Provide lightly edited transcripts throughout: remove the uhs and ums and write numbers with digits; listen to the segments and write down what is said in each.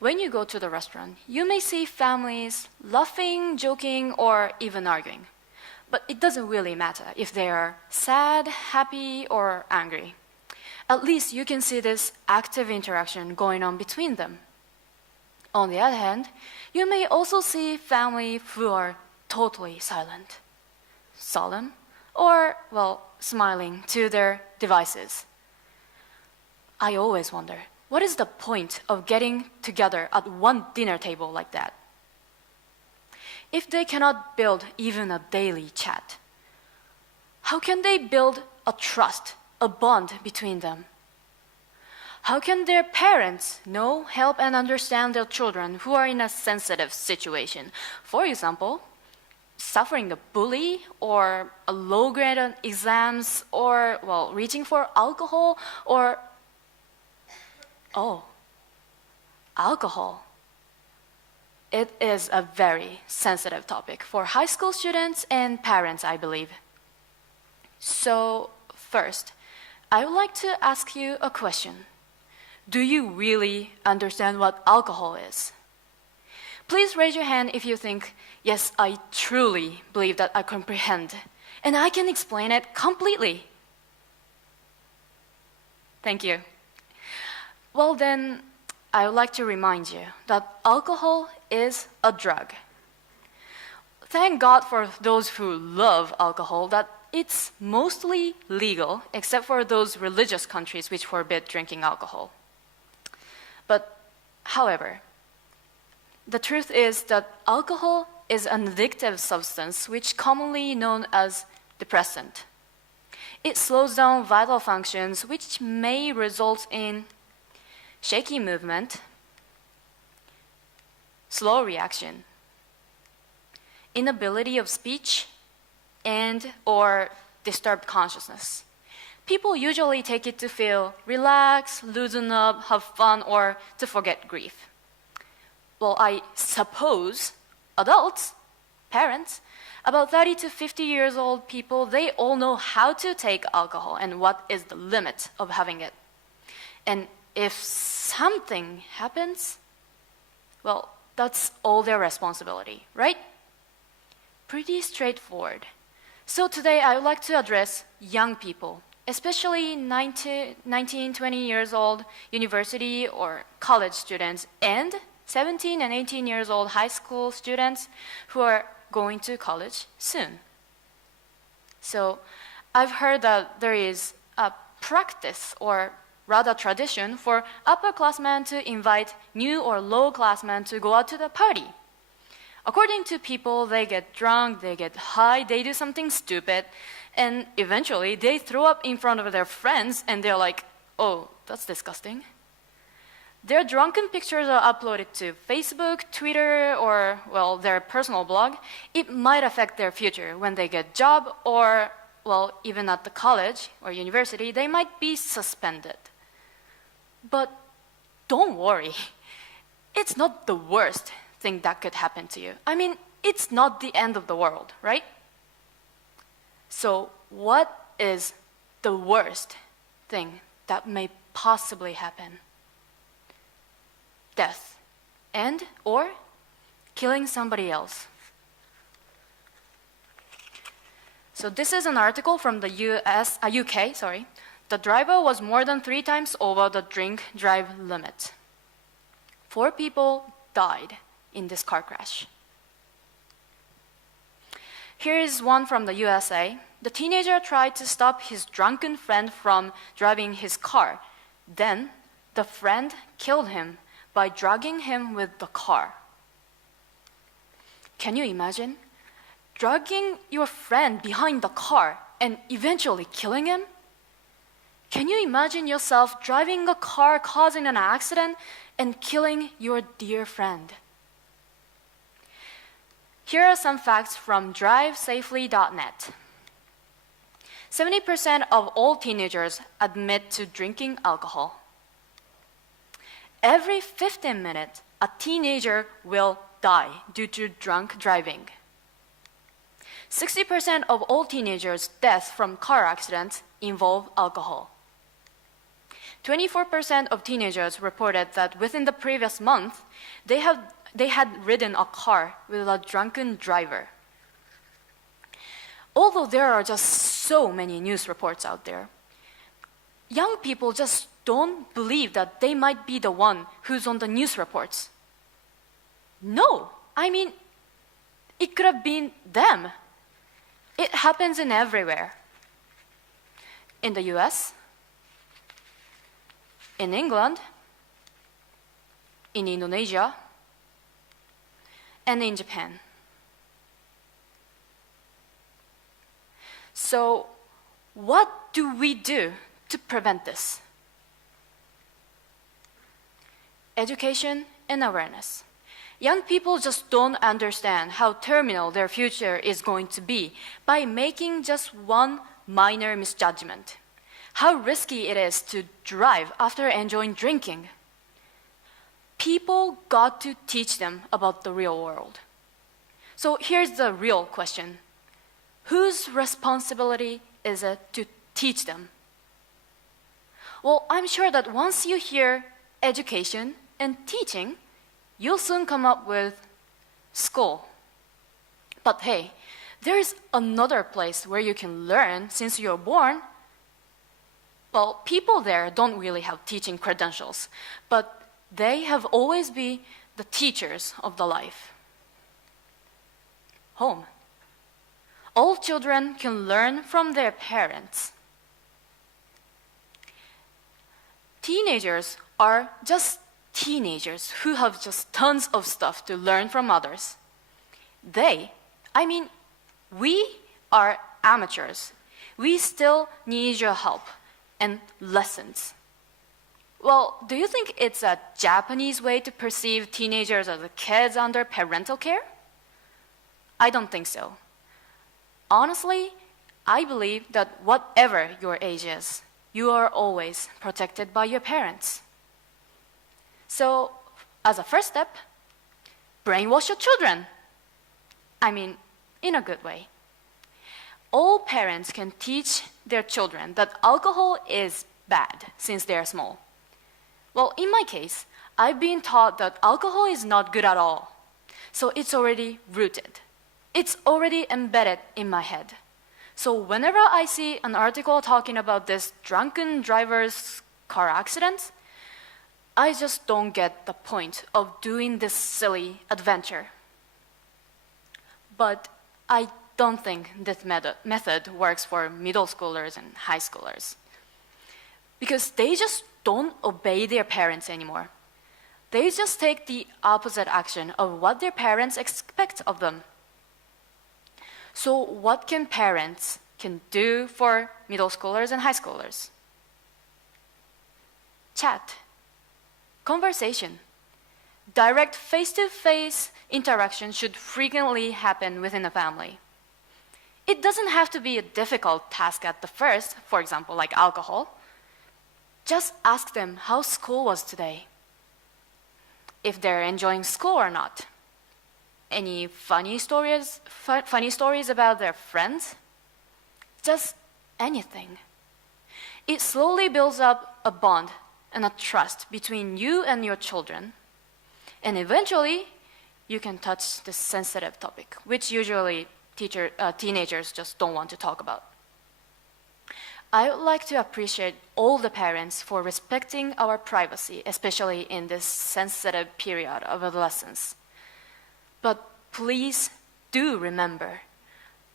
When you go to the restaurant, you may see families laughing, joking, or even arguing. But it doesn't really matter if they are sad, happy, or angry. At least you can see this active interaction going on between them. On the other hand, you may also see families who are totally silent, solemn, or, well, smiling to their devices. I always wonder, what is the point of getting together at one dinner table like that? If they cannot build even a daily chat, how can they build a trust, a bond between them? How can their parents know, help, and understand their children who are in a sensitive situation? For example, suffering a bully or a low grade on exams or, well, reaching for alcohol or, alcohol. It is a very sensitive topic for high school students and parents, I believe. So, first, I would like to ask you a question. Do you really understand what alcohol is? Please raise your hand if you think, yes, I truly believe that I comprehend, and I can explain it completely. Thank you. Well then, I would like to remind you that alcohol is a drug. Thank God for those who love alcohol that it's mostly legal, except for those religious countries which forbid drinking alcohol. But, however, the truth is that alcohol is an addictive substance which commonly known as depressant. It slows down vital functions which may result in shaky movement, slow reaction, inability of speech, and or disturbed consciousness. People usually take it to feel relaxed, loosen up, have fun, or to forget grief. Well, I suppose adults, parents, about 30 to 50 years old people, they all know how to take alcohol and what is the limit of having it. And if something happens, well, that's all their responsibility, right? Pretty straightforward. So today I would like to address young people, especially 19, 20 years old university or college students, and 17 and 18 years old high school students who are going to college soon. So I've heard that there is a practice or rather tradition for upperclassmen to invite new or low-classmen to go out to the party. According to people, they get drunk, they get high, they do something stupid, and eventually they throw up in front of their friends and they're like, oh, that's disgusting. Their drunken pictures are uploaded to Facebook, Twitter, or, well, their personal blog. It might affect their future when they get a job or, well, even at the college or university, they might be suspended. But don't worry, it's not the worst thing that could happen to you. I mean, it's not the end of the world, right? So what is the worst thing that may possibly happen? Death and or killing somebody else. So this is an article from the UK. The driver was more than 3 times over the drink-drive limit. 4 people died in this car crash. Here is one from the USA. The teenager tried to stop his drunken friend from driving his car. Then the friend killed him by dragging him with the car. Can you imagine? Dragging your friend behind the car and eventually killing him? Can you imagine yourself driving a car, causing an accident, and killing your dear friend? Here are some facts from drivesafely.net. 70% of all teenagers admit to drinking alcohol. Every 15 minutes, a teenager will die due to drunk driving. 60% of all teenagers' deaths from car accidents involve alcohol. 24% of teenagers reported that within the previous month, they had ridden a car with a drunken driver. Although there are just so many news reports out there, young people just don't believe that they might be the one who's on the news reports. No, I mean, it could have been them. It happens in everywhere. In the US, in England, in Indonesia, and in Japan. So, what do we do to prevent this? Education and awareness. Young people just don't understand how terminal their future is going to be by making just one minor misjudgment. How risky it is to drive after enjoying drinking. People got to teach them about the real world. So here's the real question. Whose responsibility is it to teach them? Well, I'm sure that once you hear education and teaching, you'll soon come up with school. But hey, there's another place where you can learn since you're born. Well, people there don't really have teaching credentials, but they have always been the teachers of the life. Home. All children can learn from their parents. Teenagers are just teenagers who have just tons of stuff to learn from others. We are amateurs. We still need your help and lessons. Well, do you think it's a Japanese way to perceive teenagers as kids under parental care? I don't think so. Honestly, I believe that whatever your age is, you are always protected by your parents. So, as a first step, brainwash your children. In a good way. All parents can teach their children that alcohol is bad since they are small. Well, in my case, I've been taught that alcohol is not good at all. So it's already rooted. It's already embedded in my head. So whenever I see an article talking about this drunken driver's car accident, I just don't get the point of doing this silly adventure. But I don't think this method works for middle schoolers and high schoolers. Because they just don't obey their parents anymore. They just take the opposite action of what their parents expect of them. So what can parents do for middle schoolers and high schoolers? Chat, conversation. Direct face-to-face interaction should frequently happen within a family. It doesn't have to be a difficult task at the first, for example, like alcohol. Just ask them how school was today, if they're enjoying school or not. Any funny stories about their friends? Just anything. It slowly builds up a bond and a trust between you and your children. And eventually, you can touch this sensitive topic, which usually teenagers just don't want to talk about. I would like to appreciate all the parents for respecting our privacy, especially in this sensitive period of adolescence. But please do remember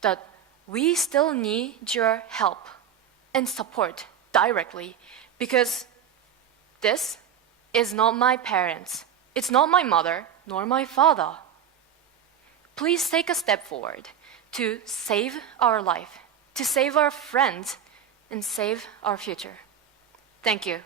that we still need your help and support directly, because this is not my parents. It's not my mother, nor my father. Please take a step forward to save our life, to save our friends, and save our future. Thank you.